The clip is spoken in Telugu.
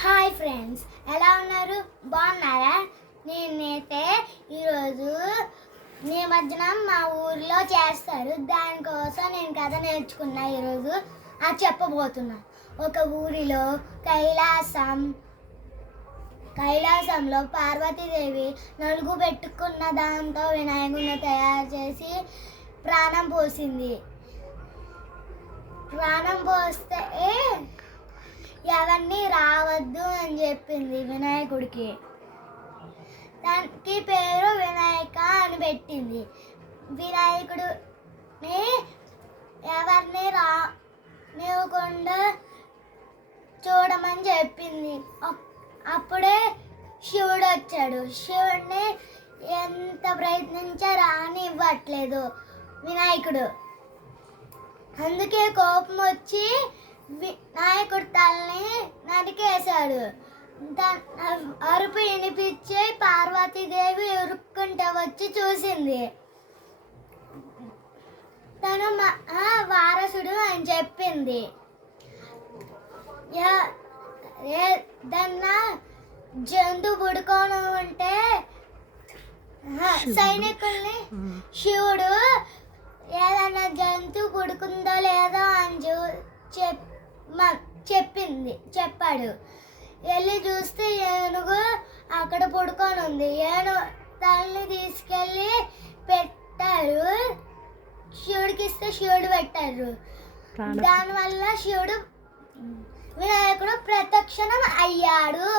హాయ్ ఫ్రెండ్స్, ఎలా ఉన్నారు? బాగున్నారా? నేనైతే ఈరోజు నిమజ్జనం మా ఊరిలో చేస్తారు. దానికోసం నేను కథ నేర్చుకున్నా. ఈరోజు అది చెప్పబోతున్నా. ఒక ఊరిలో కైలాసంలో పార్వతీదేవి నలుగు పెట్టుకున్న దాంతో వినాయకుడిని తయారు చేసి ప్రాణం పోసింది. ప్రాణం పోస్తే ఎవరిని రావద్దు అని చెప్పింది వినాయకుడికి. దానికి పేరు వినాయక అని పెట్టింది. వినాయకుడిని ఎవరిని రానివ్వకుండా చూడమని చెప్పింది. అప్పుడే శివుడు వచ్చాడు. శివుడిని ఎంత ప్రయత్నించా రానివ్వట్లేదు వినాయకుడు. అందుకే కోపం వచ్చి వినాయకుడి తలని నరికేశాడు. అరుపు వినిపించి పార్వతీదేవి ఉరుక్కుంటే వచ్చి చూసింది. తను వారసుడు అని చెప్పింది. ఏదన్నా జంతు పుడుకొని ఉంటే సైనికుల్ని శివుడు ఏదన్నా జంతువు పుడుకుందో లేదో అని చెప్పాడు. వెళ్ళి చూస్తే ఏనుగు అక్కడ పడుకొని ఉంది. తల్లిని తీసుకెళ్ళి పెట్టారు. శివుడికి ఇస్తే శివుడు పెట్టారు. దానివల్ల వినాయకుడు ప్రత్యక్షం అయ్యాడు.